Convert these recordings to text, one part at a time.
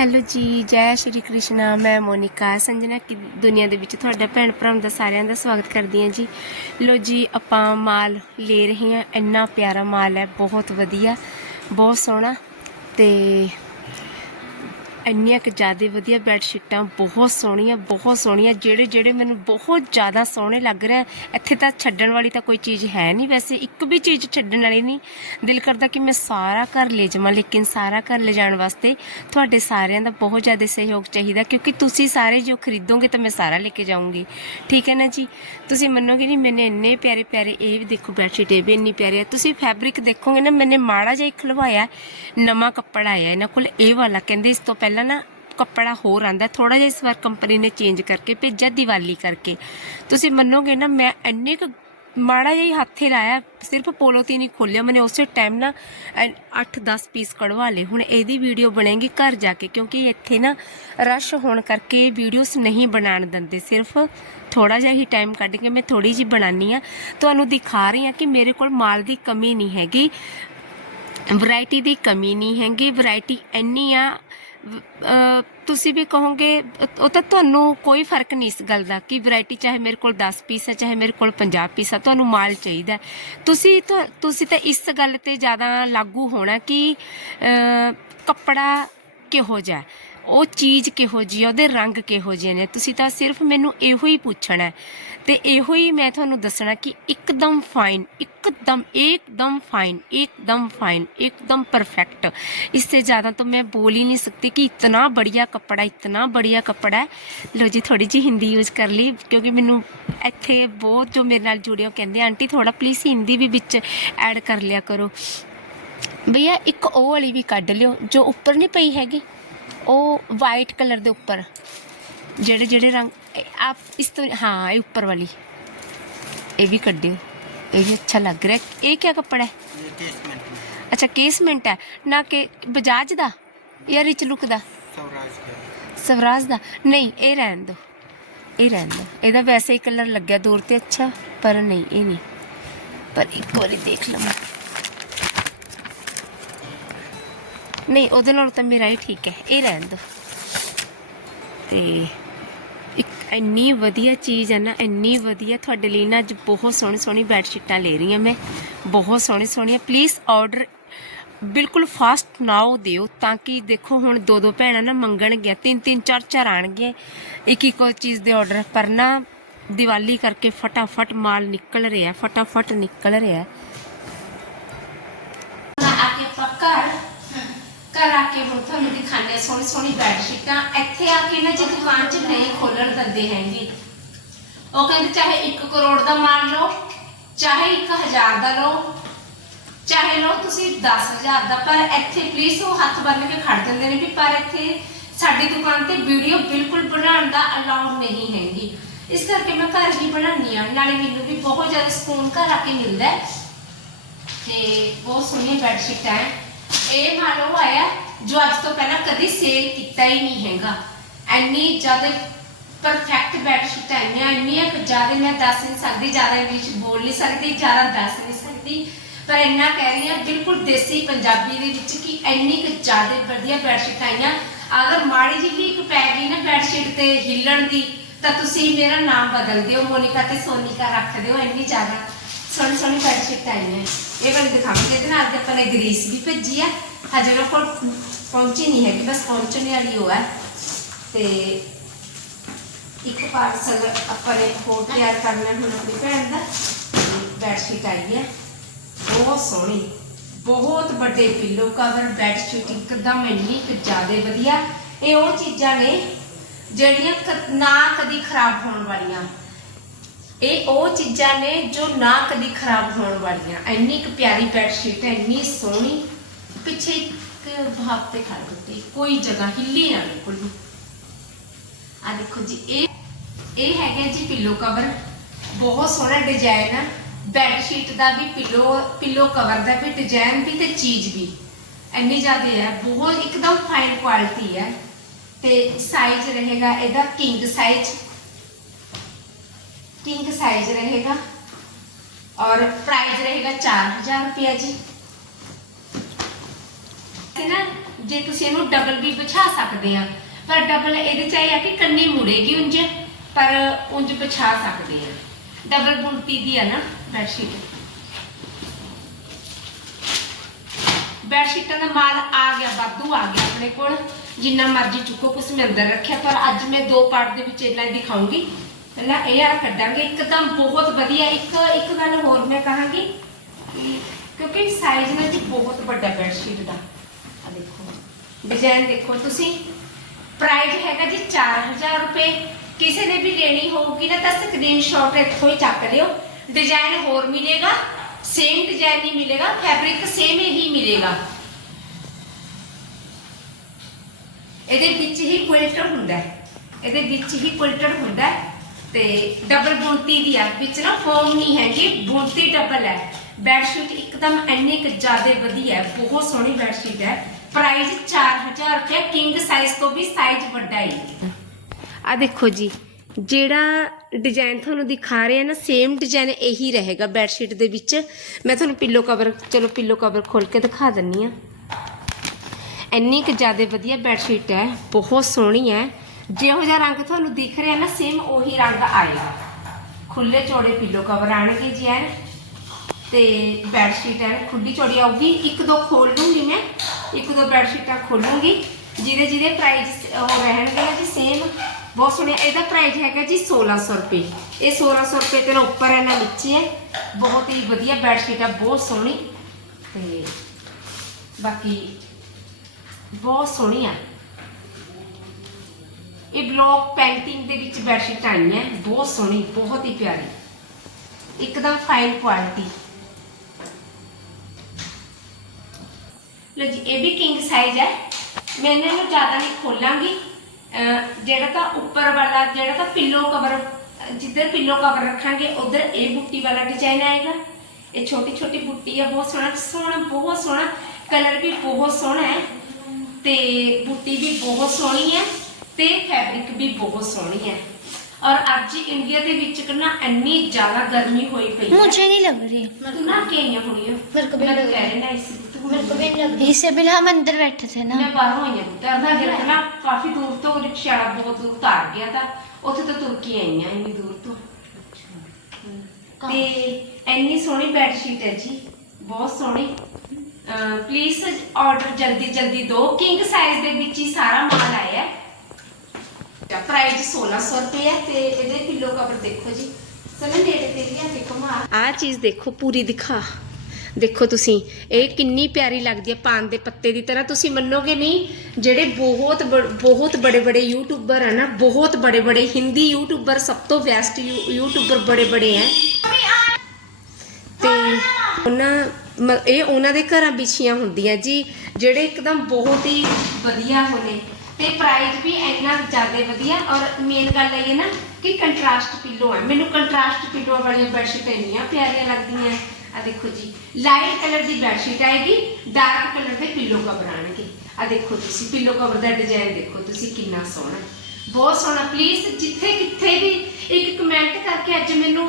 Hello ਜੀ, ਜੈ ਸ਼੍ਰੀ ਕ੍ਰਿਸ਼ਨਾ, ਮੈਂ ਮੋਨਿਕਾ। ਸੰਜਨਾ ਕੀ ਦੁਨੀਆ ਦੇ ਵਿੱਚ ਤੁਹਾਡਾ ਭੈਣ ਭਰਾਵਾਂ ਦਾ ਸਾਰਿਆਂ ਦਾ ਸਵਾਗਤ ਕਰਦੀ ਹਾਂ ਜੀ। ਲੋ ਜੀ, ਆਪਾਂ ਮਾਲ ਲੈ ਰਹੇ ਹਾਂ। ਇੰਨਾ ਪਿਆਰਾ ਮਾਲ ਹੈ, ਬਹੁਤ ਵਧੀਆ, ਬਹੁਤ ਸੋਹਣਾ। ਤੇ ਇੰਨੀਆਂ ਕੁ ਜ਼ਿਆਦਾ ਵਧੀਆ ਬੈੱਡ ਸ਼ੀਟਾਂ ਬਹੁਤ ਸੋਹਣੀਆਂ ਬਹੁਤ ਸੋਹਣੀਆਂ, ਜਿਹੜੇ ਜਿਹੜੇ ਮੈਨੂੰ ਬਹੁਤ ਜ਼ਿਆਦਾ ਸੋਹਣੇ ਲੱਗ ਰਹੇ ਇੱਥੇ ਤਾਂ ਛੱਡਣ ਵਾਲੀ ਤਾਂ ਕੋਈ ਚੀਜ਼ ਹੈ ਨਹੀਂ ਵੈਸੇ, ਇੱਕ ਵੀ ਚੀਜ਼ ਛੱਡਣ ਵਾਲੀ ਨਹੀਂ। ਦਿਲ ਕਰਦਾ ਕਿ ਮੈਂ ਸਾਰਾ ਘਰ ਲੈ ਜਾਵਾਂ, ਲੇਕਿਨ ਸਾਰਾ ਘਰ ਲੈ ਜਾਣ ਵਾਸਤੇ ਤੁਹਾਡੇ ਸਾਰਿਆਂ ਦਾ ਬਹੁਤ ਜ਼ਿਆਦਾ ਸਹਿਯੋਗ ਚਾਹੀਦਾ, ਕਿਉਂਕਿ ਤੁਸੀਂ ਸਾਰੇ ਜੋ ਖਰੀਦੋਗੇ ਤਾਂ ਮੈਂ ਸਾਰਾ ਲੈ ਕੇ ਜਾਊਂਗੀ। ਠੀਕ ਹੈ ਨਾ ਜੀ? ਤੁਸੀਂ ਮੰਨੋਗੇ ਨਹੀਂ, ਮੈਨੇ ਇੰਨੇ ਪਿਆਰੇ ਪਿਆਰੇ, ਇਹ ਵੀ ਦੇਖੋ ਬੈੱਡ ਸ਼ੀਟ ਇਹ ਵੀ ਇੰਨੀ ਪਿਆਰੀ ਹੈ ਤੁਸੀਂ ਫੈਬਰਿਕ ਦੇਖੋਗੇ ਨਾ, ਮੈਨੇ ਮਾੜਾ ਜਿਹਾ ਹੀ ਖਲਵਾਇਆ, ਨਵਾਂ ਕੱਪੜਾ ਆਇਆ, ਇਹਨਾਂ ਕੋਲ ਇਹ ਵਾਲਾ, ਕਹਿੰਦੇ ਇਸ ਤੋਂ ਪਹਿਲਾਂ ਪਹਿਲਾਂ ਨਾ ਕੱਪੜਾ ਹੋਰ ਆਂਦਾ ਥੋੜਾ ਜਿਹਾ ਇਸ ਵਾਰ ਕੰਪਨੀ ਨੇ ਚੇਂਜ ਕਰਕੇ ਭੇਜਿਆ ਦੀਵਾਲੀ ਕਰਕੇ। ਤੁਸੀਂ ਮੰਨੋਗੇ ਨਾ, ਮੈਂ ਇੰਨੇ ਕੁ ਮਾੜਾ ਜਿਹਾ ਹੀ ਹੱਥੇ ਲਾਇਆ, ਸਿਰਫ ਪੋਲੋਥੀਨ ਹੀ ਖੋਲਿਆ, ਮੈਨੇ ਉਸੇ ਟਾਈਮ ਨਾ 8-10 ਪੀਸ ਕਢਵਾ ਲਏ। ਹੁਣ ਇਹਦੀ ਵੀਡੀਓ ਬਣੇਗੀ ਘਰ ਜਾ ਕੇ, ਕਿਉਂਕਿ ਇੱਥੇ ਨਾ ਰਸ਼ ਹੋਣ ਕਰਕੇ ਵੀਡੀਓਸ ਨਹੀਂ ਬਣਾਉਣ ਦਿੰਦੇ। ਸਿਰਫ ਥੋੜਾ ਜਿਹਾ ਹੀ ਟਾਈਮ ਕੱਢ ਕੇ ਮੈਂ ਥੋੜੀ ਜਿਹੀ ਬਣਾਨੀ ਆ ਤੁਹਾਨੂੰ ਦਿਖਾ ਰਹੀ ਆ ਕਿ ਮੇਰੇ ਕੋਲ ਮਾਲ ਦੀ ਕਮੀ ਨਹੀਂ ਹੈਗੀ ਵੈਰਾਈਟੀ ਦੀ ਕਮੀ ਨਹੀਂ ਹੈਗੀ ਵੈਰਾਈਟੀ ਇੰਨੀ ਆ ਤੁਸੀਂ ਵੀ ਕਹੋਗੇ, ਉਹ ਤਾਂ ਤੁਹਾਨੂੰ ਕੋਈ ਫ਼ਰਕ ਨਹੀਂ ਇਸ ਗੱਲ ਦਾ ਕਿ ਵੈਰਾਈਟੀ ਚਾਹੇ ਮੇਰੇ ਕੋਲ 10 ਪੀਸ ਹੈ, ਚਾਹੇ ਮੇਰੇ ਕੋਲ 50 ਪੀਸ ਹੈ, ਤੁਹਾਨੂੰ ਮਾਲ ਚਾਹੀਦਾ ਤੁਸੀਂ ਤਾਂ ਤੁਸੀਂ ਤਾਂ ਇਸ ਗੱਲ ਤੇ ਜ਼ਿਆਦਾ ਲਾਗੂ ਹੋਣਾ ਕਿ ਕੱਪੜਾ ਕਿਹੋ ਜਿਹਾ ਉਹ ਚੀਜ਼ ਕਿਹੋ ਜਿਹੀ ਹੈ, ਉਹਦੇ ਰੰਗ ਕਿਹੋ ਜਿਹੇ ਨੇ। ਤੁਸੀਂ ਤਾਂ ਸਿਰਫ ਮੈਨੂੰ ਇਹੋ ਹੀ ਪੁੱਛਣਾ ਹੈ ਤੇ ਇਹੋ ਹੀ ਮੈਂ ਤੁਹਾਨੂੰ ਦੱਸਣਾ ਕਿ ਇੱਕਦਮ ਫਾਈਨ ਇੱਕਦਮ एकदम ਫਾਈਨ एकदम ਫਾਈਨ एकदम ਪਰਫੈਕਟ ਇਸ ज़्यादा ਜ਼ਿਆਦਾ मैं ਮੈਂ ਬੋਲ ਹੀ ਨਹੀਂ ਸਕਦੀ ਕਿ ਇਤਨਾ कपड़ा ਕੱਪੜਾ, ਇਤਨਾ कपड़ा ਕੱਪੜਾ लो ਜੀ थोड़ी जी ਹਿੰਦੀ ਯੂਜ ਕਰ ਲਈ, ਕਿਉਂਕਿ ਮੈਨੂੰ ਇੱਥੇ ਬਹੁਤ ਜੋ ਮੇਰੇ ਨਾਲ ਜੁੜੇ ਹੋ ਕਹਿੰਦੇ, ਆਂਟੀ ਥੋੜਾ ਪਲੀਜ਼ ਹਿੰਦੀ ਵੀ ਵਿੱਚ ਐਡ ਕਰ ਲਿਆ ਕਰੋ। ਭਈਆ, ਇੱਕ ਉਹ ਵਾਲੀ ਵੀ ਕੱਢ ਲਿਓ, ਜੋ ਉੱਪਰ ਨਹੀਂ ਪਈ ਹੈਗੀ, ਉਹ ਵਾਈਟ ਕਲਰ ਦੇ ਉੱਪਰ, ਜਿਹੜੇ ਜਿਹੜੇ ਰੰਗ ਇਹ ਆਪ ਇਸ ਤੋਂ ਹਾਂ ਇਹ ਉੱਪਰ ਵਾਲੀ ਇਹ ਵੀ ਕੱਢਿਓ ਇਹ ਵੀ ਅੱਛਾ ਲੱਗ ਰਿਹਾ ਹੈ। ਇਹ ਕੀ ਕੱਪੜਾ ਹੈ ये केसमेंट में ਅੱਛਾ ਕੇਸਮੈਂਟ ਹੈ ਨਾ ਕਿ ਬਜਾਜ ਦਾ ਜਾਂ ਰਿਚ ਲੁੱਕ ਦਾ स्वराज का ਸਵਰਾਜ ਦਾ ਨਹੀਂ ਇਹ ਰਹਿਣ ਦੋ ਇਹ ਰਹਿਣ ਦੋ ਇਹਦਾ ਵੈਸੇ ਹੀ ਕਲਰ ਲੱਗਿਆ ਦੂਰ ਤੇ ਅੱਛਾ ਪਰ ਨਹੀਂ ਇਹ ਨਹੀਂ ਪਰ ਇੱਕ ਵਾਰੀ ਦੇਖ ਲਵਾਂ ਨਹੀਂ ਉਹਦੇ ਨਾਲ ਤਾਂ ਮੇਰਾ ਹੀ ਠੀਕ ਹੈ ਇਹ ਰਹਿਣ ਦੋ ਤੇ ਇੱਕ ਇੰਨੀ ਵਧੀਆ ਚੀਜ਼ ਹੈ ਨਾ, ਇੰਨੀ ਵਧੀਆ ਤੁਹਾਡੇ ਲਈ ਨਾ ਅੱਜ ਬਹੁਤ ਸੋਹਣੀ ਸੋਹਣੀ ਬੈੱਡ ਸ਼ੀਟਾਂ ਲੈ ਰਹੀ ਹਾਂ ਮੈਂ, ਬਹੁਤ ਸੋਹਣੀ ਸੋਹਣੀਆਂ ਪਲੀਜ਼ ਆਰਡਰ ਬਿਲਕੁਲ ਫਾਸਟ ਨਾਓ ਦਿਓ ਤਾਂ ਕਿ ਦੇਖੋ ਹੁਣ ਦੋ ਦੋ ਭੈਣਾਂ ਨਾ ਮੰਗਣਗੀਆਂ, ਤਿੰਨ ਤਿੰਨ, ਚਾਰ ਚਾਰ ਆਣਗੇ ਇੱਕ ਇੱਕ ਚੀਜ਼ ਦੇ ਆਰਡਰ ਪਰ ਨਾ ਦੀਵਾਲੀ ਕਰਕੇ ਫਟਾਫਟ ਮਾਲ ਨਿਕਲ ਰਿਹਾ, ਫਟਾਫਟ ਨਿਕਲ ਰਿਹਾ ਆ ਕੇ ਪੱਕਰ ਘਰ ਆ ਕੇ ਹੁਣ ਤੁਹਾਨੂੰ ਦਿਖਾਣੇ ਸੋਹਣੀ ਸੋਹਣੀ ਬੈਡਸ਼ੀਟਾਂ ਇੱਥੇ ਆ ਕੇ ਨਾ ਜੇ ਦੁਕਾਨ 'ਚ ਨਹੀਂ ਖੋਲਣ ਦਿੰਦੇ ਹੈਗੇ। ਉਹ ਕਹਿੰਦੇ ਚਾਹੇ 1 ਕਰੋੜ ਦਾ ਮਾਲ ਲਓ, ਚਾਹੇ 1000 ਦਾ ਲਓ, ਚਾਹੇ ਲਓ ਤੁਸੀਂ 10000 ਦਾ, ਪਰ ਇੱਥੇ ਪਲੀਜ਼ ਉਹ ਹੱਥ ਬੰਨ ਕੇ ਖੜ ਜਾਂਦੇ ਨੇ ਵੀ ਪਰ ਇੱਥੇ ਸਾਡੀ ਦੁਕਾਨ ਤੇ ਵੀਡੀਓ ਬਿਲਕੁਲ ਬਣਾਉਣ ਦਾ ਅਲਾਉਡ ਨਹੀਂ ਹੈਗੀ। ਇਸ ਕਰਕੇ ਮੈਂ ਘਰ ਹੀ ਬਣਾਉਣੀ ਆ ਨਾਲੇ ਮੈਨੂੰ ਵੀ ਬਹੁਤ ਜ਼ਿਆਦਾ ਸਕੂਨ ਘਰ ਆ ਕੇ ਮਿਲਦਾ ਹੈ। ਤੇ ਬਹੁਤ ਸੋਹਣੀਆਂ ਬੈੱਡ ਸ਼ੀਟਾਂ ਹੈ। ਇਹ ਮਾਲੋ ਆਇਆ ਜੋ ਅੱਜ ਤੋਂ ਪਹਿਲਾਂ ਕਦੀ ਸੇਲ ਕੀਤਾ ਹੀ ਨਹੀਂ ਹੈਗਾ। ਐਨੀ ਜ਼ਿਆਦਾ ਪਰਫੈਕਟ ਬੈੱਡ ਸ਼ੀਟਾਂ ਆਈਆਂ ਇੰਨੀਆਂ ਜ਼ਿਆਦਾ ਮੈਂ ਦੱਸ ਨਹੀਂ ਸਕਦੀ, ਜ਼ਿਆਦਾ ਇੰਗਲਿਸ਼ ਬੋਲ ਨਹੀਂ ਸਕਦੀ, ਜ਼ਿਆਦਾ ਦੱਸ ਨਹੀਂ ਸਕਦੀ। ਪਰ ਇੰਨਾ ਕਹਿ ਰਹੀ ਹਾਂ, ਬਿਲਕੁਲ ਦੇਸੀ ਪੰਜਾਬੀ ਦੇ ਵਿੱਚ ਕਿ ਇੰਨੀ ਕੁ ਜ਼ਿਆਦਾ ਵਧੀਆ ਬੈੱਡ ਆਈਆਂ। ਅਗਰ ਮਾੜੀ ਜਿਹੀ ਵੀ ਇੱਕ ਪੈ ਗਈ ਨਾ ਬੈਡਸ਼ੀਟ ਤੇ ਹਿੱਲਣ ਦੀ, ਤਾਂ ਤੁਸੀਂ ਮੇਰਾ ਨਾਮ ਬਦਲ ਦਿਓ, ਮੋਨਿਕਾ ਤੇ ਸੋਨਿਕਾ ਰੱਖ ਦਿਓ, ਇੰਨੀ ਜ਼ਿਆਦਾ ਸੋਹਣੀ ਸੋਹਣੀ ਬੈਡਸ਼ੀਟ ਆਈਆਂ। ਇਹ ਵਾਲੀ ਦਿਖਾਵਾਂਗੇ, ਇਹਦੇ ਨਾਲ ਅੱਜ ਆਪਾਂ ਨੇ ਗਰੀਸ ਵੀ ਭੇਜੀ ਆ। ਹਜੇ ਉਹ ਕੋਲ ਪਹੁੰਚੀ ਨਹੀਂ ਹੈਗੀ, ਬਸ ਪਹੁੰਚਣ ਵਾਲੀ ਹੋ। ਤੇ ਇੱਕ ਪਾਰਸਲ ਆਪਾਂ ਨੇ ਹੋਰ ਤਿਆਰ ਕਰਨਾ ਹੁਣ ਆਪਣੀ ਭੈਣ ਦਾ। ਬੈੱਡ ਆਈ ਹੈ। ਬਹੁਤ ਸੋਹਣੀ, ਬਹੁਤ ਵੱਡੇ ਪਿੱਲੋ ਕਵਰ ਬੈੱਡ ਇੱਕਦਮ ਇੰਨੀ ਕੁ ਜ਼ਿਆਦਾ ਵਧੀਆ। ਇਹ ਉਹ ਚੀਜ਼ਾਂ ਨੇ ਜਿਹੜੀਆਂ ਨਾ ਕਦੀ ਖਰਾਬ ਹੋਣ ਵਾਲੀਆਂ। ਇਹ ਉਹ ਚੀਜ਼ਾਂ ਨੇ ਜੋ ਨਾ ਕਦੀ ਖਰਾਬ ਹੋਣ ਵਾਲੀਆਂ। ਇੰਨੀ ਕੁ ਪਿਆਰੀ ਬੈਡਸ਼ੀਟ ਹੈ, ਇੰਨੀ ਸੋਹਣੀ। ਪਿੱਛੇ ਇੱਕ ਭਾਗ ਤੇ ਖੜ ਦਿੱਤੀ ਕੋਈ ਜਗ੍ਹਾ ਹਿੱਲੀ ਨਾ ਬਿਲਕੁਲ ਵੀ ਆ ਦੇਖੋ ਜੀ ਇਹ ਇਹ ਹੈਗਾ ਜੀ ਪਿੱਲੋ ਕਵਰ ਬਹੁਤ ਸੋਹਣਾ ਡਿਜ਼ਾਈਨ ਹੈ ਬੈੱਡ ਸ਼ੀਟ ਦਾ ਵੀ ਪਿੱਲੋ ਪਿੱਲੋ ਕਵਰ ਦਾ ਵੀ ਡਿਜ਼ਾਈਨ ਵੀ ਤੇ ਚੀਜ਼ ਵੀ ਇੰਨੀ ਜ਼ਿਆਦਾ ਹੈ ਬਹੁਤ ਇੱਕਦਮ ਫਾਈਨ ਕੁਆਲਿਟੀ ਹੈ ਤੇ ਸਾਈਜ਼ ਰਹੇਗਾ ਇਹਦਾ ਕਿੰਗ ਸਾਈਜ਼ किंग साइज रहेगा और प्राइस रहेगा चार हजार रुपया जी है ना ਜੇ ਤੁਸੀਂ ਇਹਨੂੰ ਡਬਲ ਵੀ ਵਿਛਾ ਸਕਦੇ ਆ। ਪਰ ਡਬਲ ਇਹਦੇ ਚ ਇਹ ਆ ਕਿ ਕੰਨੀ ਮੁੜੇਗੀ ਉਂਝ, ਪਰ ਉਂਝ ਵਿਛਾ ਸਕਦੇ ਆ। ਡਬਲ ਬੁਣਤੀ ਦੀ ਆ ਨਾ ਬੈਡਸ਼ੀਟ। ਬੈਡਸ਼ੀਟਾਂ ਦਾ ਮਾਲ ਆ ਗਿਆ, ਵਾਧੂ ਆ ਗਿਆ ਆਪਣੇ ਕੋਲ। ਜਿੰਨਾ ਮਰਜ਼ੀ ਚੁੱਕੋ, ਕੁਛ ਮੈਂ ਅੰਦਰ ਰੱਖਿਆ, ਪਰ ਅੱਜ ਮੈਂ ਦੋ ਪਾਰਟ ਦੇ ਵਿੱਚ ਇਹਨਾਂ ਹੀ ਦਿਖਾਉਂਗੀ। ਪਹਿਲਾਂ ਇਹ ਆ ਕੱਢਾਂਗੇ। ਇੱਕਦਮ ਬਹੁਤ ਵਧੀਆ, ਇੱਕ ਇੱਕ ਗੱਲ ਹੋਰ ਮੈਂ ਕਹਾਂਗੀ ਕਿਉਂਕਿ ਸਾਈਜ਼ ਨਾ ਜੀ ਬਹੁਤ ਵੱਡਾ ਬੈਡਸ਼ੀਟ ਦਾ। ਡਿਜ਼ਾਈਨ ਦੇਖੋ ਤੁਸੀਂ ਪ੍ਰਾਈਸ ਹੈਗਾ ਜੀ 4000 ਰੁਪਏ ਕਿਸੇ ਨੇ ਵੀ ਲੈਣੀ ਹੋਊਗੀ ਨਾ ਤਾਂ ਸਕਰੀਨਸ਼ਾਟ ਇੱਥੋਂ ਹੀ ਚੱਕ ਲਿਓ ਡਿਜ਼ਾਈਨ ਹੋਰ ਮਿਲੇਗਾ ਸੇਮ ਡਿਜ਼ਾਈਨ ਨਹੀਂ ਮਿਲੇਗਾ ਫੈਬਰਿਕ ਸੇਮ ਹੀ ਮਿਲੇਗਾ ਇਹਦੇ ਵਿੱਚ ਹੀ ਕੁਇਲਟਰ ਹੁੰਦਾ ਹੈ ਇਹਦੇ ਵਿੱਚ ਹੀ ਕੁਇਲਟਰ ਹੁੰਦਾ ਹੈ ਤੇ ਡਬਲ ਬੁਣਤੀ ਦੀ ਆ ਵਿੱਚ ਨਾ ਫੋਮ ਨਹੀਂ ਹੈਗੀ ਬੁਣਤੀ ਡਬਲ ਹੈ ਬੈਡਸ਼ੀਟ ਇੱਕਦਮ ਇੰਨੀ ਕੁ ਜ਼ਿਆਦਾ ਵਧੀਆ ਹੈ ਬਹੁਤ ਸੋਹਣੀ ਬੈਡਸ਼ੀਟ ਹੈ ਪ੍ਰਾਈਸ 4000 ਰੁਪਏ ਕਿੰਗ ਸਾਈਜ਼ ਤੋਂ ਵੀ ਸਾਈਜ਼ ਵੱਡਾ ਹੈ। ਆ ਦੇਖੋ ਜੀ, ਜਿਹੜਾ ਡਿਜ਼ਾਈਨ ਤੁਹਾਨੂੰ ਦਿਖਾ ਰਹੇ ਆ ਨਾ ਸੇਮ ਡਿਜ਼ਾਈਨ ਇਹੀ ਰਹੇਗਾ ਬੈਡਸ਼ੀਟ ਦੇ ਵਿੱਚ। ਮੈਂ ਤੁਹਾਨੂੰ ਪਿੱਲੋ ਕਵਰ ਚਲੋ ਪਿੱਲੋ ਕਵਰ ਖੋਲ ਕੇ ਦਿਖਾ ਦਿੰਨੀ ਆ ਇੰਨੀ ਕੁ ਜ਼ਿਆਦਾ ਵਧੀਆ ਬੈਡਸ਼ੀਟ ਹੈ, ਬਹੁਤ ਸੋਹਣੀ ਹੈ। ਜਿਹੋ ਜਿਹਾ ਰੰਗ ਤੁਹਾਨੂੰ ਦਿਖ ਰਿਹਾ ਨਾ ਸੇਮ ਉਹੀ ਰੰਗ ਆਏਗਾ। ਖੁੱਲੇ ਚੌੜੇ ਪਿੱਲੋ ਕਵਰ ਆਣਗੇ ਜੀ ਐਨ। ਤੇ ਬੈਡਸ਼ੀਟ ਐਨ ਖੁੱਡੀ ਚੌੜੀ ਆਊਗੀ ਇੱਕ ਦੋ ਖੋਲ ਲੂੰਗੀ ਮੈਂ, ਇੱਕ ਦੋ ਬੈਡਸ਼ੀਟਾਂ ਖੋਲੂੰਗੀ ਜਿਹਦੇ ਜਿਹਦੇ ਪ੍ਰਾਈਸ ਉਹ ਰਹਿਣਗੇ ਨਾ ਜੀ ਸੇਮ ਬਹੁਤ ਸੋਹਣੇ, ਇਹਦਾ ਪ੍ਰਾਈਸ ਹੈਗਾ ਜੀ 1600 ਰੁਪਏ। ਇਹ 1600 ਰੁਪਏ ਤੇ ਨਾ ਉੱਪਰ ਹੈ, ਨਾ ਨੀਚੇ ਹੈ। ਬਹੁਤ ਹੀ ਵਧੀਆ ਬੈਡਸ਼ੀਟ ਆ, ਬਹੁਤ ਸੋਹਣੀ। ਤੇ ਬਾਕੀ ਬਹੁਤ ਸੋਹਣੀ ਆ ਇਹ ਬਲੌਕ ਪੈਂਟਿੰਗ ਦੇ ਵਿੱਚ ਬੈਡਸ਼ੀਟ ਆਈ ਹੈ ਬਹੁਤ ਸੋਹਣੀ, ਬਹੁਤ ਹੀ ਪਿਆਰੀ। ਇੱਕਦਮ ਫਾਈਨ ਕੁਆਲਿਟੀ ਲੋ ਜੀ, ਇਹ ਵੀ ਕਿੰਗ ਸਾਈਜ਼ ਹੈ। ਮੈਂ ਇਹਨਾਂ ਨੂੰ ਜ਼ਿਆਦਾ ਨਹੀਂ ਖੋਲਾਂਗੀ। ਜਿਹੜਾ ਤਾਂ ਉੱਪਰ ਵਾਲਾ, ਜਿਹੜਾ ਤਾਂ ਪਿੱਲੋ ਕਵਰ ਜਿੱਧਰ ਪਿੱਲੋ ਕਵਰ ਰੱਖਾਂਗੇ, ਉਧਰ ਇਹ ਬੁੱਟੀ ਵਾਲਾ ਡਿਜ਼ਾਈਨ ਆਏਗਾ। ਇਹ ਛੋਟੀ ਛੋਟੀ ਬੁੱਟੀ ਹੈ, ਬਹੁਤ ਸੋਹਣਾ ਸੋਹਣਾ, ਬਹੁਤ ਸੋਹਣਾ। ਕਲਰ ਵੀ ਬਹੁਤ ਸੋਹਣਾ ਹੈ ਤੇ ਬੁੱਟੀ ਵੀ ਬਹੁਤ ਸੋਹਣੀ ਹੈ ਤੇ ਫੈਬਰਿਕ ਵੀ ਬਹੁਤ ਸੋਹਣੀ ਹੈ। ਔਰ ਅੱਜ ਇੰਡੀਆ ਦੇ ਵਿੱਚ ਨਾ ਇੰਨੀ ਜ਼ਿਆਦਾ ਗਰਮੀ ਹੋਈ ਪਈ ਹੈ मुझे नहीं लग रही ਤੂੰ ਨਾ ਕੇ ਆਈਆਂ ਹੋਣੀਆਂ मेरे को भी ਮੈਂ लग ਕਹਿ रही ਰਹੀ ਨਾ ਇਸ ਤੂੰ मेरे को भी नहीं लग रही इससे पहले हम अंदर बैठे थे ना ਮੈਂ ਬਾਹਰੋਂ ਆਈਆਂ ਪੁੱਤਰ ਦਾ ਜਿਹੜਾ ਨਾ ਕਾਫੀ ਦੂਰ ਤੋਂ ਰਿਕਸ਼ਾ ਵਾਲਾ ਬਹੁਤ ਦੂਰ ਤੋਂ ਆ ਗਿਆ ਤਾਂ ਉੱਥੇ ਤੋਂ ਤੁਰ ਕੇ ਆਈਆਂ ਇੰਨੀ ਦੂਰ ਤੋਂ ਤੇ ਇੰਨੀ ਸੋਹਣੀ ਬੈੱਡ ਸ਼ੀਟ ਹੈ ਜੀ ਬਹੁਤ ਸੋਹਣੀ ਪਲੀਜ਼ ਆਰਡਰ ਜਲਦੀ ਜਲਦੀ ਦਿਓ ਕਿੰਗ ਸਾਈਜ਼ ਦੇ ਵਿੱਚ ਹੀ ਸਾਰਾ ਮਾਲ ਆਇਆ ਹੈ ਪ੍ਰਾਈਸ 1600 ਰੁਪਏ ਹੈ ਤੇ ਇਹਦੇ ਪਿੱਲੋ ਕਵਰ ਦੇਖੋ ਜੀ। ਚਲੋ ਨੇੜੇ ਤੇ ਲਿਆ ਕੇ ਘੁਮਾ ਆ ਚੀਜ਼ ਦੇਖੋ, ਪੂਰੀ ਦਿਖਾ। ਦੇਖੋ ਤੁਸੀਂ, ਇਹ ਕਿੰਨੀ ਪਿਆਰੀ ਲੱਗਦੀ ਹੈ ਪਾਨ ਦੇ ਪੱਤੇ ਦੀ ਤਰ੍ਹਾਂ। ਤੁਸੀਂ ਮੰਨੋਗੇ ਨਹੀਂ, ਜਿਹੜੇ ਬਹੁਤ ਬਹੁਤ ਬੜੇ ਬੜੇ ਯੂਟਿਊਬਰ ਹਨ ਨਾ, ਬਹੁਤ ਬੜੇ ਬੜੇ ਹਿੰਦੀ ਯੂਟਿਊਬਰ ਸਭ ਤੋਂ ਬੈਸਟ ਯੂਟਿਊਬਰ ਬੜੇ ਬੜੇ ਹੈ ਤੇ ਉਹਨਾਂ ਇਹ ਉਹਨਾਂ ਦੇ ਘਰਾਂ ਵਿਛੀਆਂ ਹੁੰਦੀਆਂ ਜੀ, ਜਿਹੜੇ ਇੱਕਦਮ ਬਹੁਤ ਹੀ ਵਧੀਆ ਹੋਣੇ। ਤੇ ਪ੍ਰਾਈਸ ਵੀ ਇੰਨਾ ਜ਼ਿਆਦਾ ਵਧੀਆ ਔਰ ਮੇਨ ਗੱਲ ਇਹ ਹੈ ਨਾ ਕਿ ਕੰਟਰਾਸਟ ਪਿੱਲੋ ਹੈ। ਮੈਨੂੰ ਕੰਟਰਾਸਟ ਪਿੱਲੋ ਵਾਲੀਆਂ ਬੈਡਸ਼ੀਟ ਇੰਨੀਆਂ ਪਿਆਰੀਆਂ ਲੱਗਦੀਆਂ। ਆ ਦੇਖੋ ਜੀ ਲਾਈਟ ਕਲਰ ਦੀ ਬੈਡਸ਼ੀਟ ਆਏਗੀ ਡਾਰਕ ਕਲਰ ਦੇ ਪਿੱਲੋ ਕਵਰ ਆਣਗੇ ਆ ਦੇਖੋ ਤੁਸੀਂ ਪਿੱਲੋ ਕਵਰ ਦਾ ਡਿਜ਼ਾਈਨ ਦੇਖੋ ਤੁਸੀਂ, ਕਿੰਨਾ ਸੋਹਣਾ। ਬਹੁਤ ਸੋਹਣਾ। ਪਲੀਜ਼ ਜਿੱਥੇ ਕਿੱਥੇ ਵੀ ਇੱਕ ਕਮੈਂਟ ਕਰਕੇ ਅੱਜ ਮੈਨੂੰ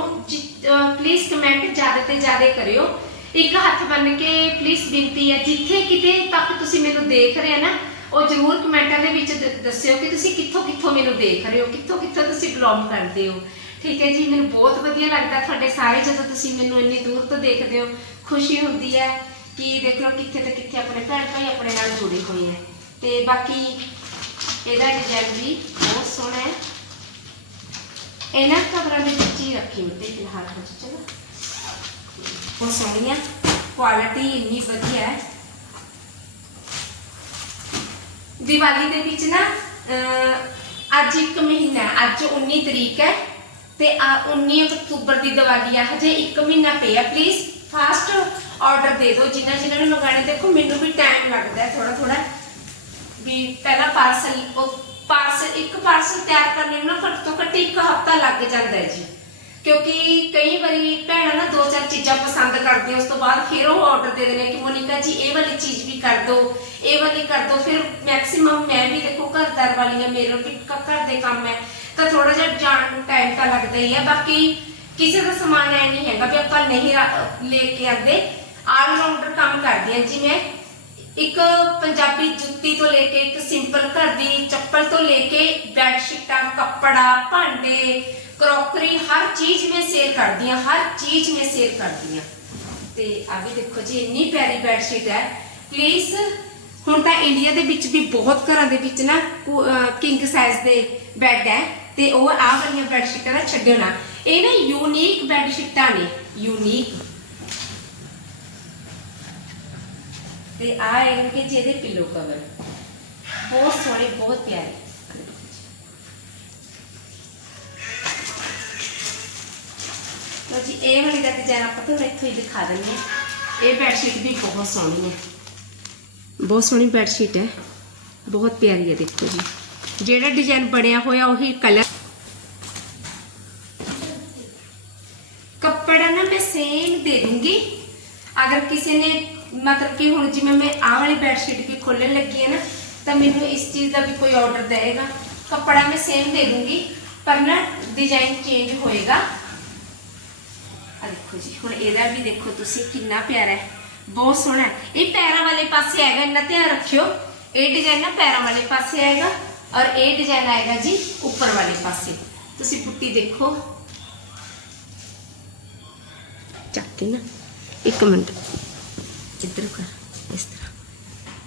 ਪਲੀਜ਼ ਕਮੈਂਟ ਜ਼ਿਆਦਾ ਤੇ ਜ਼ਿਆਦਾ ਕਰਿਓ। ਇੱਕ ਹੱਥ ਬੰਨ ਕੇ ਪਲੀਜ਼ ਬੇਨਤੀ ਹੈ, ਜਿੱਥੇ ਕਿਤੇ ਤੱਕ ਤੁਸੀਂ ਮੈਨੂੰ ਦੇਖ ਰਹੇ ਹੋ ਨਾ ਉਹ ਜਰੂਰ ਕਮੈਂਟਾਂ ਦੇ ਵਿੱਚ ਦ- ਦੱਸਿਓ ਕਿ ਤੁਸੀਂ ਕਿੱਥੋਂ ਕਿੱਥੋਂ ਮੈਨੂੰ ਦੇਖ ਰਹੇ ਹੋ, ਕਿੱਥੋਂ ਕਿੱਥੋਂ ਤੁਸੀਂ ਬਿਲੋਂਗ ਕਰਦੇ ਹੋ। ਠੀਕ ਹੈ ਜੀ, ਮੈਨੂੰ ਬਹੁਤ ਵਧੀਆ ਲੱਗਦਾ ਤੁਹਾਡੇ ਸਾਰੇ ਜਦੋਂ ਤੁਸੀਂ ਮੈਨੂੰ ਇੰਨੀ ਦੂਰ ਤੋਂ ਦੇਖਦੇ ਹੋ, ਖੁਸ਼ੀ ਹੁੰਦੀ ਹੈ ਕਿ ਦੇਖ ਲਓ ਕਿੱਥੇ ਤੇ ਕਿੱਥੇ ਆਪਣੇ ਭੈਣ ਭਾਈ ਆਪਣੇ ਨਾਲ ਜੁੜੇ ਹੋਏ ਹੈ। ਤੇ ਬਾਕੀ ਇਹਦਾ ਡਿਜ਼ਾਈਨ ਵੀ ਬਹੁਤ ਸੋਹਣਾ ਹੈ। ਇਹਨਾਂ ਕਵਰਾਂ ਦੇ ਵਿੱਚ ਹੀ ਰੱਖੀ ਮੈਂ ਫਿਲਹਾਲ ਵਿੱਚ ਚਲੋ। ਬਹੁਤ ਸੋਹਣੀ ਆ ਕੁਆਲਿਟੀ ਇੰਨੀ ਵਧੀਆ ਹੈ। ਦੀਵਾਲੀ ਦੇ ਵਿੱਚ ਨਾ ਅਹ, ਅੱਜ ਇੱਕ ਮਹੀਨਾ ਹੈ, ਅੱਜ 19 ਤਰੀਕ ਹੈ ਤੇ ਆ 19 ਅਕਤੂਬਰ ਦੀ ਦੀਵਾਲੀ ਆ। ਹਜੇ ਇੱਕ ਮਹੀਨਾ ਪਿਆ। ਪਲੀਜ਼ ਫਾਸਟ ਆਰਡਰ ਦੇ ਦਿਓ। ਜਿਨ੍ਹਾਂ ਜਿਨ੍ਹਾਂ ਨੇ ਮੰਗਾਣੇ ਦੇਖੋ ਮੈਨੂੰ ਵੀ ਟਾਈਮ ਲੱਗਦਾ ਹੈ ਥੋੜਾ ਥੋੜਾ ਵੀ ਪਹਿਲਾ ਪਾਰਸਲ ਉਹ ਪਾਰਸਲ ਇੱਕ ਪਾਰਸਲ ਤਿਆਰ ਕਰਨ ਨੂੰ ਨਾ ਘੱਟ ਤੋਂ ਘੱਟ ਇੱਕ ਹਫਤਾ ਲੱਗ ਜਾਂਦਾ ਹੈ ਜੀ। ਕਿਉਂਕਿ ਕਈ ਵਾਰੀ ਭੈਣਾਂ ਨਾ ਦੋ ਚਾਰ ਚੀਜ਼ਾਂ ਪਸੰਦ ਕਰਦੀਆਂ, ਉਸ ਤੋਂ ਬਾਅਦ ਫਿਰ ਉਹ ਆਰਡਰ ਦੇ ਦਿੰਦੇ ਕਿ ਮੋਨਿਕਾ ਜੀ, ਇਹ ਵਾਲੀ ਚੀਜ਼ ਵੀ ਕਰ ਦਿਓ ਇਹ ਵਾਲੀ ਕਰ ਦਿਓ ਫਿਰ ਮੈਕਸਿਮਮ ਮੈਂ ਵੀ ਦੇਖੋ ਘਰਦਾਰ ਵਾਲੀਆਂ ਮੇਰੇ ਵੀ ਘਰ ਦੇ ਕੰਮ ਹੈ, ਤਾਂ ਥੋੜਾ ਜਿਹਾ ਜਾਣ ਨੂੰ ਟਾਈਮ ਤਾਂ ਲੱਗਦਾ ਹੀ ਹੈ। ਬਾਕੀ ਕਿਸੇ ਦਾ ਸਮਾਨ ਐ ਨਹੀਂ ਹੈਗਾ ਵੀ ਆਪਾਂ ਨਹੀਂ ਲੈ ਕੇ ਆਂਦੇ ਆਲ ਰਾਊਂਡਰ ਕੰਮ ਕਰਦੀ ਹਾਂ। ਜੀ ਇੱਕ ਪੰਜਾਬੀ ਜੁੱਤੀ ਤੋਂ ਲੈ ਕੇ ਇੱਕ ਸਿੰਪਲ ਘਰ ਦੀ ਚੱਪਲ ਤੋਂ ਲੈ ਕੇ ਬੈੱਡ ਸ਼ੀਟਾਂ ਕੱਪੜਾ, ਭਾਂਡੇ ਕਰੋਕਰੀ ਹਰ ਚੀਜ਼ ਮੈਂ ਸੇਲ ਕਰਦੀ ਹਾਂ, ਹਰ ਚੀਜ਼ ਮੈਂ ਸੇਲ ਕਰਦੀ ਹਾਂ। ਤੇ ਆ ਵੀ ਦੇਖੋ ਜੀ, ਇੰਨੀ ਪਿਆਰੀ ਬੈੱਡ ਹੈ। ਪਲੀਜ਼ ਹੁਣ ਤਾਂ ਇੰਡੀਆ ਦੇ ਵਿੱਚ ਵੀ ਬਹੁਤ ਘਰਾਂ ਦੇ ਵਿੱਚ ਨਾ ਕਿੰਗ ਸਾਈਜ਼ ਦੇ ਬੈੱਡ ਹੈ ਤੇ ਉਹ ਆਹ ਵਾਲੀਆਂ ਬੈਡਸ਼ੀਟਾਂ ਨਾ ਛੱਡਿਓ ਨਾ। ਇਹ ਨਾ ਯੂਨੀਕ ਬੈਡਸ਼ੀਟਾਂ ਨੇ ਯੂਨੀਕ ਤੇ ਆ ਇਹਨਕੇ ਜਿਹਦੇ ਪਿੱਲੋ ਕਵਰ ਬਹੁਤ ਸੋਹਣੇ, ਬਹੁਤ ਪਿਆਰੇ। ਲੋ ਜੀ ਇਹ ਵਾਲੀ ਦਾ ਡਿਜ਼ਾਈਨ ਆਪਾਂ ਤੁਹਾਨੂੰ ਇੱਥੋਂ ਹੀ ਦਿਖਾ ਦਿੰਦੇ ਹਾਂ। ਇਹ ਬੈੱਡ ਸ਼ੀਟ ਵੀ ਬਹੁਤ ਸੋਹਣੀ ਹੈ। ਬਹੁਤ ਸੋਹਣੀ ਬੈੱਡ ਸ਼ੀਟ ਹੈ। ਬਹੁਤ ਪਿਆਰੀ ਹੈ ਦੇਖੋ ਜੀ। ਜਿਹੜਾ ਡਿਜ਼ਾਈਨ ਬਣਿਆ ਹੋਇਆ ਉਹੀ ਕਲਰ ਕੱਪੜਾ ਨਾ ਮੈਂ ਸੇਮ ਦੇ ਦੂੰਗੀ। ਅਗਰ ਕਿਸੇ ਨੇ ਮਤਲਬ ਕਿ ਹੁਣ ਜਿਵੇਂ ਮੈਂ ਆਹ ਵਾਲੀ ਬੈੱਡ ਸ਼ੀਟ ਵੀ ਖੋਲਣ ਲੱਗੀ ਹੈ ਨਾ ਤਾਂ ਮੈਨੂੰ ਇਸ ਚੀਜ਼ ਦਾ ਵੀ ਕੋਈ ਆਰਡਰ ਦੇਗਾ ਕੱਪੜਾ ਮੈਂ ਸੇਮ ਦੇ ਦੂੰਗੀ ਪਰ ਨਾ ਡਿਜ਼ਾਈਨ ਚੇਂਜ ਹੋਏਗਾ। ਆ ਦੇਖੋ ਜੀ ਹੁਣ ਇਹਦਾ ਵੀ ਦੇਖੋ ਤੁਸੀਂ ਕਿੰਨਾ ਪਿਆਰਾ ਹੈ। ਬਹੁਤ ਸੋਹਣਾ ਹੈ। ਇਹ ਪੈਰਾਂ ਵਾਲੇ ਪਾਸੇ ਆਏਗਾ ਇੰਨਾ ਧਿਆਨ ਰੱਖਿਓ। ਇਹ ਡਿਜ਼ਾਈਨ ਨਾ ਪੈਰਾਂ ਵਾਲੇ ਪਾਸੇ ਆਏਗਾ ਔਰ ਇਹ ਡਿਜ਼ਾਈਨ ਆਏਗਾ ਜੀ ਉੱਪਰ ਵਾਲੇ ਪਾਸੇ। ਤੁਸੀਂ ਬੁੱਟੀ ਦੇਖੋ। ਚੱਕ ਨਾ, ਇੱਕ ਮਿੰਟ। ਇੱਧਰ ਕਰ, ਇਸ ਤਰ੍ਹਾਂ।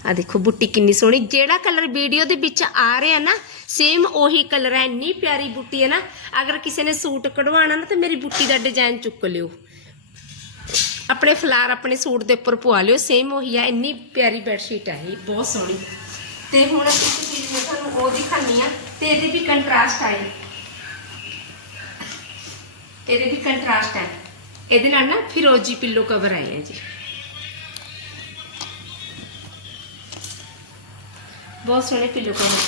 ਆ ਦੇਖੋ ਬੁੱਟੀ ਕਿੰਨੀ ਸੋਹਣੀ। ਜਿਹੜਾ ਕਲਰ ਵੀਡੀਓ ਦੇ ਵਿੱਚ ਆ ਰਿਹਾ ਨਾ ਸੇਮ ਉਹੀ ਕਲਰ ਹੈ। ਇੰਨੀ ਪਿਆਰੀ ਬੁੱਟੀ ਹੈ ਨਾ। ਅਗਰ ਕਿਸੇ ਨੇ ਸੂਟ ਕਢਵਾਉਣਾ ਨਾ, ਤਾਂ ਮੇਰੀ ਬੁੱਟੀ ਦਾ ਡਿਜ਼ਾਈਨ ਚੁੱਕ ਲਿਓ। ਆਪਣੇ ਫਲਾਰ ਆਪਣੇ ਸੂਟ ਦੇ ਉੱਪਰ ਪਵਾ ਲਿਓ। ਸੇਮ ਉਹੀ ਆ, ਇੰਨੀ ਪਿਆਰੀ ਬੈੱਡ ਸ਼ੀਟ ਹੈ ਇਹ, ਬਹੁਤ ਸੋਹਣੀ। ਤੇ ਹੁਣ ਇੱਕ ਚੀਜ਼ ਮੈਂ ਤੁਹਾਨੂੰ ਉਹ ਦਿਖਾਣੀ ਆ ਤੇ ਇਹਦੇ ਵੀ ਕੰਟਰਾਸਟ ਆਏ ਇਹਦੇ ਵੀ ਕੰਟਰਾਸਟ ਹੈ ਇਹਦੇ ਨਾਲ ਨਾ ਫਿਰੋਜੀ ਪਿੱਲੋ ਕਵਰ ਆਏ ਆ ਜੀ। ਬਹੁਤ ਸੋਹਣੇ ਪਿੱਲੋ ਕਵਰ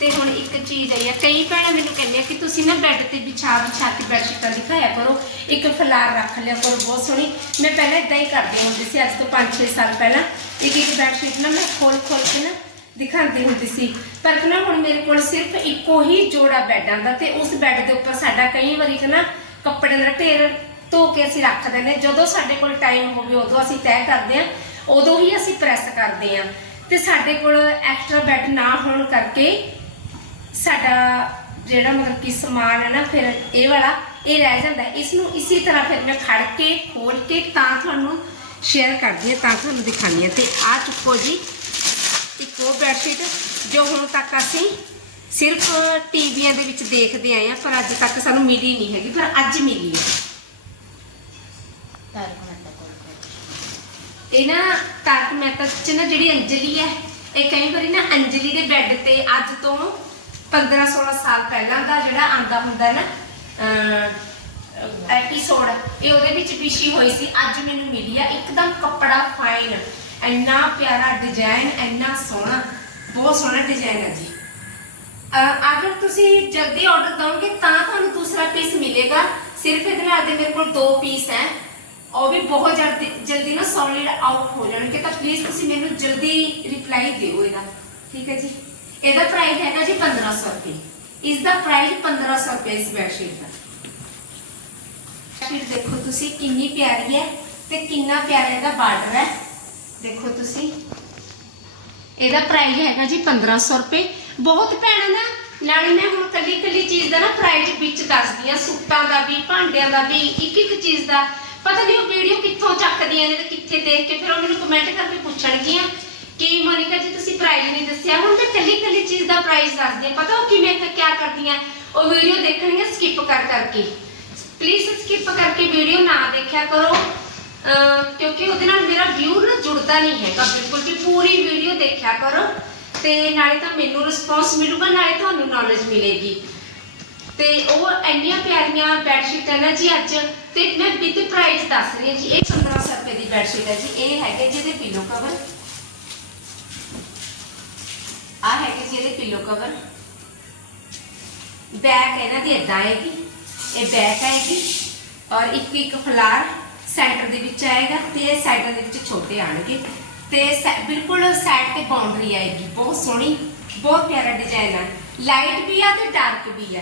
ਤੇ ਹੁਣ ਇੱਕ ਚੀਜ਼ ਆਈ ਆ। ਕਈ ਭੈਣਾਂ ਮੈਨੂੰ ਕਹਿੰਦੀਆਂ ਕਿ ਤੁਸੀਂ ਨਾ ਬੈੱਡ ਤੇ ਵਿਛਾ ਵਿਛਾ ਕੇ ਬੈਡਸ਼ੀਟਾਂ ਦਿਖਾਇਆ ਕਰੋ। ਇੱਕ ਫਲਾਰ ਰੱਖ ਲਿਆ ਕਰੋ, ਬਹੁਤ ਸੋਹਣੀ। ਮੈਂ ਪਹਿਲਾਂ ਇਦਾਂ ਹੀ ਕਰਦੀ ਹੁੰਦੀ ਸੀ, ਅੱਜ ਤੋਂ 5-6 ਸਾਲ ਪਹਿਲਾਂ। ਇੱਕ ਇੱਕ ਬੈੱਡਸ਼ੀਟ ਨਾ ਮੈਂ ਖੋਲ ਖੋਲ ਕੇ ਨਾ ਦਿਖਾਉਂਦੀ ਹੁੰਦੀ ਸੀ। ਪਰ ਨਾ ਹੁਣ ਮੇਰੇ ਕੋਲ ਸਿਰਫ ਇੱਕੋ ਹੀ ਜੋੜਾ ਬੈੱਡਾਂ ਦਾ ਤੇ ਉਸ ਬੈੱਡ ਦੇ ਉੱਪਰ ਸਾਡਾ ਕਈ ਵਾਰੀ ਨਾ ਕੱਪੜੇ ਦਾ ਢੇਰ ਧੋ ਕੇ ਅਸੀਂ ਰੱਖ ਦਿੰਦੇ ਜਦੋਂ ਸਾਡੇ ਕੋਲ ਟਾਈਮ ਹੋਵੇ, ਉਦੋਂ ਅਸੀਂ ਤੈਅ ਕਰਦੇ ਹਾਂ। ਉਦੋਂ ਹੀ ਅਸੀਂ ਪ੍ਰੈਸ ਕਰਦੇ ਹਾਂ। ਤੇ ਸਾਡੇ ਕੋਲ ਐਕਸਟਰਾ ਬੈੱਡ ਨਾ ਹੋਣ ਕਰਕੇ ਸਾਡਾ ਜਿਹੜਾ ਮਤਲਬ ਕਿ ਸਮਾਨ ਹੈ ਨਾ ਫਿਰ ਇਹ ਵਾਲਾ ਇਹ ਰਹਿ ਜਾਂਦਾ। ਇਸ ਨੂੰ ਇਸੇ ਤਰ੍ਹਾਂ ਫਿਰ ਮੈਂ ਖੜ ਕੇ ਖੋਲ ਕੇ ਤਾਂ ਤੁਹਾਨੂੰ ਸ਼ੇਅਰ ਕਰਦੀ ਹਾਂ ਤਾਂ ਤੁਹਾਨੂੰ ਦਿਖਾਉਂਦੀ ਹਾਂ। ਤੇ ਆ ਚੁੱਕੋ ਜੀ ਇੱਕ ਉਹ ਬੈਡਸ਼ੀਟ ਜੋ ਹੁਣ ਤੱਕ ਅਸੀਂ ਸਿਰਫ ਟੀਵੀਆਂ ਦੇ ਵਿੱਚ ਦੇਖਦੇ ਆਏ ਆ ਪਰ ਅੱਜ ਤੱਕ ਸਾਨੂੰ ਮਿਲੀ ਨਹੀਂ ਹੈਗੀ ਪਰ ਅੱਜ ਮਿਲੀ ਹੈ। ਇਹ ਨਾ ਤਾਰਕ ਮਹਿਤਾ ਚ ਨਾ ਜਿਹੜੀ ਅੰਜਲੀ ਹੈ ਇਹ ਕਈ ਵਾਰੀ ਨਾ ਅੰਜਲੀ ਦੇ ਬੈੱਡ ਤੇ ਅੱਜ ਤੋਂ 15 16 ਸਾਲ ਪਹਿਲਾਂ ਦਾ ਜਿਹੜਾ ਆਂਦਾ ਹੁੰਦਾ ਨਾ ਐਪੀਸੋਡ ਇਹ ਉਹਦੇ ਵਿੱਚ ਵਿਸ਼ੀ ਹੋਈ ਸੀ, ਅੱਜ ਮੈਨੂੰ ਮਿਲੀ ਆ, ਇੱਕਦਮ ਕੱਪੜਾ ਫਾਈਨ ਇੰਨਾ ਪਿਆਰਾ ਡਿਜ਼ਾਈਨ ਇੰਨਾ ਸੋਹਣਾ, ਬਹੁਤ ਸੋਹਣਾ ਡਿਜ਼ਾਈਨ ਹੈ ਜੀ। ਅਗਰ ਤੁਸੀਂ ਜਲਦੀ ਆਰਡਰ ਦਓਗੇ ਤਾਂ ਤੁਹਾਨੂੰ ਦੂਸਰਾ ਪੀਸ ਮਿਲੇਗਾ, ਸਿਰਫ ਇਹਦੇ ਨਾਲ ਦੇ ਮੇਰੇ ਕੋਲ ਦੋ ਪੀਸ ਹੈ। ਉਹ ਵੀ ਬਹੁਤ ਜਲਦੀ ਜਲਦੀ ਨਾ ਸੋਲਿਡ ਆਊਟ ਹੋ ਜਾਣਗੇ, ਤਾਂ ਪਲੀਜ਼ ਤੁਸੀਂ ਮੈਨੂੰ ਜਲਦੀ ਰਿਪਲਾਈ ਦਿਓ ਇਹਦਾ। ਠੀਕ ਹੈ ਜੀ? ਇਹਦਾ ਪ੍ਰਾਈਸ ਹੈਗਾ ਜੀ 1500 ਰੁਪਏ। ਇਸ ਦਾ ਪ੍ਰਾਈਸ 1500 ਰੁਪਏ ਇਸ ਬੈਡਸ਼ੀਟ ਦਾ। ਬੈਡਸ਼ੀਟ ਦੇਖੋ ਤੁਸੀਂ ਕਿੰਨੀ ਪਿਆਰੀ ਹੈ ਤੇ ਕਿੰਨਾ ਪਿਆਰਾ ਇਹਦਾ ਬਾਰਡਰ ਹੈ। ਦੇਖੋ ਤੁਸੀਂ। ਇਹਦਾ ਪ੍ਰਾਈਸ ਹੈਗਾ ਜੀ 1500 ਰੁਪਏ। ਬਹੁਤ ਭੈਣਾਂ ਨਾ, ਨਾਲੇ ਮੈਂ ਹੁਣ ਕੱਲੀ ਕੱਲੀ ਚੀਜ਼ ਦਾ ਨਾ ਪ੍ਰਾਈਸ ਵਿੱਚ ਦੱਸਦੀ ਆ ਸੂਟਾਂ ਦਾ ਵੀ, ਭਾਂਡਿਆਂ ਦਾ ਵੀ, ਇੱਕ ਇੱਕ ਚੀਜ਼ ਦਾ। ਪਤਾ ਨਹੀਂ ਉਹ ਵੀਡੀਓ ਕਿੱਥੋਂ ਚੱਕਦੀਆਂ ਨੇ ਤੇ ਕਿੱਥੇ ਦੇਖ ਕੇ ਫਿਰ ਉਹ ਮੈਨੂੰ ਕਮੈਂਟ ਕਰਕੇ ਪੁੱਛਣਗੀਆਂ। ਕਿ ਮੋਨਿਕਾ ਜੀ, ਤੁਸੀਂ ਪ੍ਰਾਈਸ ਨਹੀਂ ਦੱਸਿਆ। ਹੁਣ ਮੈਂ ਕੱਲੀ ਕੱਲੀ ਚੀਜ਼ ਦਾ ਪ੍ਰਾਈਸ ਦੱਸਦੀ ਪਤਾ ਉਹ ਕਿਵੇਂ ਕਿ ਕਿਆ ਕਰਦੀਆਂ? ਉਹ ਵੀਡੀਓ ਦੇਖਣਗੀਆਂ ਸਕਿਪ ਕਰ ਕਰਕੇ। ਪਲੀਜ਼ ਸਕਿਪ ਕਰਕੇ ਵੀਡੀਓ ਨਾ ਦੇਖਿਆ ਕਰੋ। ਕਿਉਂਕਿ ਉਹਦੇ ਨਾਲ ਮੇਰਾ ਵਿਊ ਨਾ ਜੁੜਦਾ ਨਹੀਂ ਹੈਗਾ ਬਿਲਕੁਲ ਵੀ। ਪੂਰੀ ਵੀਡੀਓ ਦੇਖਿਆ ਕਰੋ। ਤੇ ਨਾਲੇ ਤਾਂ ਮੈਨੂੰ ਰਿਸਪੌਂਸ ਮਿਲੂਗਾ, ਨਾਲੇ ਤੁਹਾਨੂੰ ਨੌਲੇਜ ਮਿਲੇਗੀ। ਤੇ ਉਹ ਇੰਨੀਆਂ ਪਿਆਰੀਆਂ ਬੈਡਸ਼ੀਟ ਹੈ ਨਾ ਜੀ ਅੱਜ। ਤੇ ਮੈਂ ਵਿਦ ਪ੍ਰਾਈਸ ਦੱਸ ਰਹੀ ਹਾਂ ਜੀ, ਇਹ 1500 ਰੁਪਏ ਦੀ ਬੈਡਸ਼ੀਟ ਹੈ ਜੀ। ਇਹ ਹੈਗੇ ਜਿਹਦੇ ਪੀਲੋ ਕਵਰ ਆ ਹੈਗੇ ਜੀ ਇਹਦੇ ਪਿਲੋ ਕਵਰ ਬੈਕ ਇਹਨਾਂ ਦੀ ਇਦਾਂ ਆਏਗੀ ਇਹ ਬੈਕ ਆਏਗੀ ਔਰ ਇੱਕ ਇੱਕ ਫਲਾਰ ਸੈਂਟਰ ਦੇ ਵਿੱਚ ਆਏਗਾ ਤੇ ਇਹ ਸਾਈਡਾਂ ਦੇ ਵਿੱਚ ਛੋਟੇ ਆਣਗੇ। ਤੇ ਬਿਲਕੁਲ ਸਾਈਡ ਤੇ ਬਾਉਂਡਰੀ ਆਏਗੀ ਬਹੁਤ ਸੋਹਣੀ, ਬਹੁਤ ਪਿਆਰਾ ਡਿਜ਼ਾਈਨ ਹੈ ਲਾਈਟ ਵੀ ਆ ਤੇ ਡਾਰਕ ਵੀ ਆ।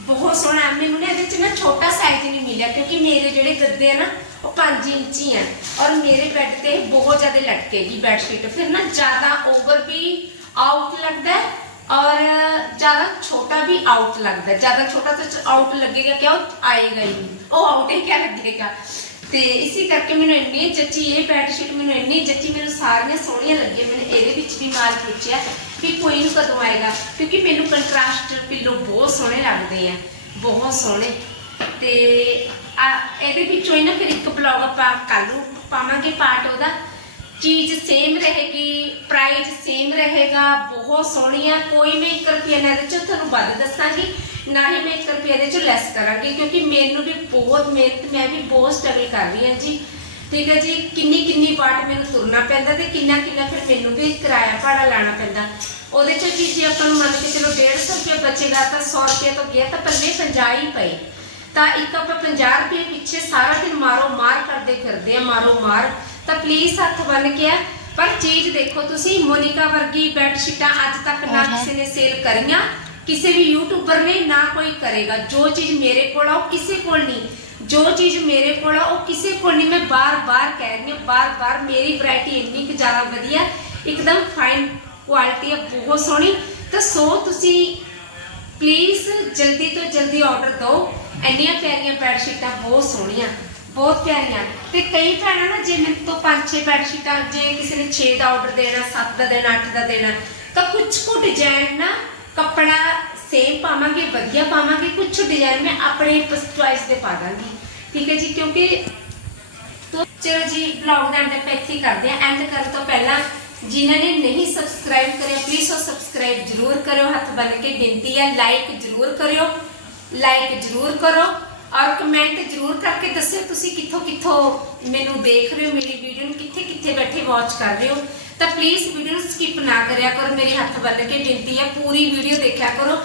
ਬਹੁਤ ਸੋਹਣਾ ਮੈਨੂੰ ਨਾ ਇਹਦੇ ਚ ਨਾ ਛੋਟਾ ਸਾਈਜ਼ ਨਹੀਂ ਮਿਲਿਆ, ਕਿਉਂਕਿ ਮੇਰੇ ਜਿਹੜੇ ਗੱਦੇ ਆ ਨਾ, ਉਹ 5 ਇੰਚੀ ਆ। ਔਰ ਮੇਰੇ ਬੈੱਡ ਤੇ ਬਹੁਤ ਜ਼ਿਆਦਾ ਲਟਕੇਗੀ ਬੈੱਡ ਸ਼ੀਟ ਫਿਰ ਨਾ ਜ਼ਿਆਦਾ ਓਵਰ ਵੀ ਆਊਟ ਲੱਗਦਾ ਹੈ ਔਰ ਜ਼ਿਆਦਾ ਛੋਟਾ ਵੀ ਆਊਟ ਲੱਗਦਾ ਹੈ। ਜ਼ਿਆਦਾ ਛੋਟਾ ਤਾਂ ਆਊਟ ਲੱਗੇਗਾ ਕਿ ਉਹ ਆਏਗਾ ਹੀ ਨਹੀਂ। ਉਹ ਆਊਟ ਹੀ ਕਿਆ ਲੱਗੇਗਾ? ਤੇ ਇਸੇ ਕਰਕੇ ਮੈਨੂੰ ਇੰਨੀ ਜੱਚੀ, ਇਹ ਬੈੱਡ ਸ਼ੀਟ ਮੈਨੂੰ ਇੰਨੀ ਜੱਚੀ, ਮੈਨੂੰ ਸਾਰੀਆਂ ਸੋਹਣੀਆਂ ਲੱਗੀਆਂ। ਮੈਨੂੰ ਇਹਦੇ ਵਿੱਚ ਵੀ ਮਾਲ ਪੁੱਛਿਆ ਵੀ ਕੋਈ ਨੂੰ ਕਦੋਂ ਆਏਗਾ। ਕਿਉਂਕਿ ਮੈਨੂੰ ਕੰਟਰਾਸਟ ਪਿੱਲੋ ਬਹੁਤ ਸੋਹਣੇ ਲੱਗਦੇ ਆ। ਬਹੁਤ ਸੋਹਣੇ। ਤੇ ਇਹਦੇ ਵਿੱਚੋਂ ਹੀ ਨਾ ਫਿਰ ਇੱਕ ਬਲੌਗ ਆਪਾਂ ਕੱਲ ਨੂੰ ਪਾਵਾਂਗੇ ਪਾਰਟ ਉਹਦਾ। ਚੀਜ਼ ਸੇਮ ਰਹੇਗੀ ਪ੍ਰਾਈਸ ਸੇਮ ਰਹੇਗਾ, ਬਹੁਤ ਸੋਹਣੀਆਂ। ਕੋਈ ਮੈਂ 1 ਰੁਪਿਆ ਨਾ ਇਹਦੇ ਚ ਤੁਹਾਨੂੰ ਵੱਧ ਦੱਸਾਂਗੀ, ਨਾ ਹੀ ਮੈਂ 1 ਰੁਪਿਆ ਇਹਦੇ ਚ ਲੈਸ ਕਰਾਂਗੀ, ਕਿਉਂਕਿ ਮੈਨੂੰ ਵੀ ਬਹੁਤ ਮਿਹਨਤ, ਮੈਂ ਵੀ ਬਹੁਤ ਸਟਰਗਲ ਕਰ ਰਹੀ ਹਾਂ ਜੀ। ਠੀਕ ਹੈ ਜੀ ਕਿੰਨੀ ਕਿੰਨੀ ਵਾਟ ਮੈਨੂੰ ਤੁਰਨਾ ਪੈਂਦਾ ਤੇ ਕਿੰਨਾ ਕਿੰਨਾ ਫਿਰ ਮੈਨੂੰ ਵੀ ਕਿਰਾਇਆ ਭਾੜਾ ਲਾਣਾ ਪੈਂਦਾ। ਉਹਦੇ ਚ ਜੀ ਜੇ ਆਪਾਂ ਨੂੰ ਮੰਨ ਕੇ ਚਲੋ 150 ਰੁਪਏ ਬਚੇਗਾ, ਤਾਂ 100 ਰੁਪਏ ਤੋਂ ਗਿਆ ਤਾਂ ਪੱਲੇ 50 ਹੀ ਪਏ। ਤਾਂ ਇੱਕ ਆਪਾਂ 50 ਰੁਪਏ ਪਿੱਛੇ ਸਾਰਾ ਦਿਨ ਮਾਰੋ ਮਾਰ ਕਰਦੇ ਫਿਰਦੇ ਆ ਮਾਰੋ ਮਾਰ ਤਾਂ ਪਲੀਜ਼ ਹੱਥ ਬੰਨ ਕੇ ਆ, ਪਰ ਚੀਜ਼ ਦੇਖੋ ਤੁਸੀਂ ਮੋਨਿਕਾ ਵਰਗੀ ਬੈੱਡ ਸ਼ੀਟਾਂ ਅੱਜ ਤੱਕ ਨਾ। ਕਿਸੇ ਨੇ ਸੇਲ ਕਰੀਆਂ। ਕਿਸੇ ਵੀ ਯੂਟਿਊਬਰ ਨੇ ਨਾ ਕੋਈ ਕਰੇਗਾ। ਜੋ ਚੀਜ਼ ਮੇਰੇ ਕੋਲ ਆ ਉਹ ਕਿਸੇ ਕੋਲ ਨਹੀਂ। ਜੋ ਚੀਜ਼ ਮੇਰੇ ਕੋਲ ਆ ਉਹ ਕਿਸੇ ਕੋਲ ਨਹੀਂ। ਮੈਂ ਬਾਰ-ਬਾਰ ਕਹਿ ਰਹੀ ਹਾਂ ਬਾਰ-ਬਾਰ ਮੇਰੀ ਵੈਰਾਈਟੀ ਇੰਨੀ ਕੁ ਜ਼ਿਆਦਾ ਵਧੀਆ ਇੱਕਦਮ ਫਾਈਨ ਕੁਆਲਿਟੀ ਹੈ ਬਹੁਤ ਸੋਹਣੀ। ਤਾਂ ਸੋ ਤੁਸੀਂ ਪਲੀਜ਼ ਜਲਦੀ ਤੋਂ ਜਲਦੀ ਆਰਡਰ ਦਿਓ। ਇੰਨੀਆਂ ਪਿਆਰੀਆਂ ਬੈੱਡ ਸ਼ੀਟਾਂ ਬਹੁਤ ਸੋਹਣੀਆਂ। ਬਹੁਤ ਪਿਆਰੀਆਂ ਤੇ ਕਈ ਭੈਣਾਂ ਨਾ ਜੇ ਮੇਰੇ ਤੋਂ 5-6 ਬੈੱਡ ਸ਼ੀਟਾਂ ਜੇ ਕਿਸੇ ਨੇ 6 ਦਾ ਆਰਡਰ ਦੇਣਾ 7 ਦਾ ਦੇਣਾ 8 ਦਾ ਦੇਣਾ ਤਾਂ ਕੁਝ ਕੁ ਡਿਜ਼ਾਈਨ ਨਾ ਕੱਪੜਾ ਸੇਮ ਪਾਵਾਂਗੇ ਵਧੀਆ ਪਾਵਾਂਗੇ ਕੁਝ ਡਿਜ਼ਾਈਨ ਮੈਂ ਆਪਣੇ ਚੁਆਇਸ ਦੇ ਪਾ ਦਾਂਗੀ ਠੀਕ ਹੈ ਜੀ ਕਿਉਂਕਿ ਤੋ ਚਲੋ ਜੀ ਵਲੌਗ ਦਾ ਐਂਡ ਆਪਾਂ ਇੱਥੇ ਹੀ ਕਰਦੇ ਹਾਂ ਐਂਡ ਕਰਨ ਤੋਂ ਪਹਿਲਾਂ ਜਿਨ੍ਹਾਂ ਨੇ ਨਹੀਂ ਸਬਸਕ੍ਰਾਈਬ ਕਰਿਆ ਪਲੀਜ਼ ਉਹ ਸਬਸਕ੍ਰਾਈਬ ਜ਼ਰੂਰ ਕਰਿਓ। ਹੱਥ ਬੰਨ ਕੇ ਬੇਨਤੀ ਹੈ ਲਾਈਕ ਜ਼ਰੂਰ ਕਰਿਓ। ਲਾਈਕ ਜ਼ਰੂਰ ਕਰੋ। ਔਰ ਕਮੈਂਟ ਜ਼ਰੂਰ ਕਰਕੇ ਦੱਸਿਓ ਤੁਸੀਂ ਕਿੱਥੋਂ ਕਿੱਥੋਂ ਮੈਨੂੰ ਦੇਖ ਰਹੇ ਹੋ ਮੇਰੀ ਵੀਡੀਓ ਨੂੰ ਕਿੱਥੇ ਕਿੱਥੇ ਬੈਠੇ ਵਾਚ ਕਰ ਰਹੇ ਹੋ। ਤਾਂ ਪਲੀਜ਼ ਵੀਡੀਓ ਨੂੰ ਸਕਿਪ ਨਾ ਕਰਿਆ ਕਰੋ ਮੇਰੇ ਹੱਥ ਬੰਨ ਕੇ ਬੇਨਤੀ ਹੈ ਪੂਰੀ ਵੀਡੀਓ ਦੇਖਿਆ ਕਰੋ।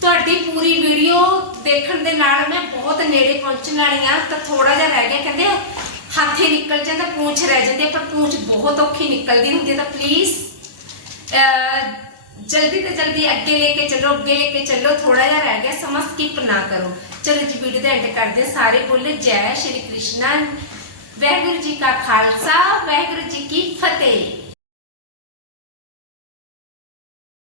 ਤੁਹਾਡੀ ਪੂਰੀ ਵੀਡੀਓ ਦੇਖਣ ਦੇ ਨਾਲ ਮੈਂ ਬਹੁਤ ਨੇੜੇ ਪਹੁੰਚਣ ਵਾਲੀ ਹਾਂ ਤਾਂ ਥੋੜਾ ਜਿਹਾ ਰਹਿ ਗਿਆ ਕਹਿੰਦੇ ਹੱਥੇ ਨਿਕਲ ਜਾਂਦਾ ਪੂੰਛ ਰਹਿ ਜਾਂਦੀ ਹੈ, ਪਰ ਪੂੰਛ ਬਹੁਤ ਔਖੀ ਨਿਕਲਦੀ ਹੁੰਦੀ ਹੈ ਤਾਂ ਪਲੀਜ਼ ਜਲਦੀ ਤੋਂ ਜਲਦੀ ਅੱਗੇ ਲੈ ਕੇ ਚੱਲੋ ਅੱਗੇ ਲੈ ਕੇ ਚੱਲੋ ਥੋੜਾ ਜਿਹਾ ਰਹਿ ਗਿਆ ਸਮਾਂ ਸਕਿਪ ਨਾ ਕਰੋ। ਚਲੋ ਜੀ ਵੀਡੀਓ ਦਾ ਐਂਡ ਕਰਦੇ ਹਾਂ। ਸਾਰੇ ਬੋਲੇ ਜੈ ਸ਼੍ਰੀ ਕ੍ਰਿਸ਼ਨ ਵਾਹਿਗੁਰੂ ਜੀ ਕਾ ਖਾਲਸਾ, ਵਾਹਿਗੁਰੂ ਜੀ ਕੀ ਫਤਿਹ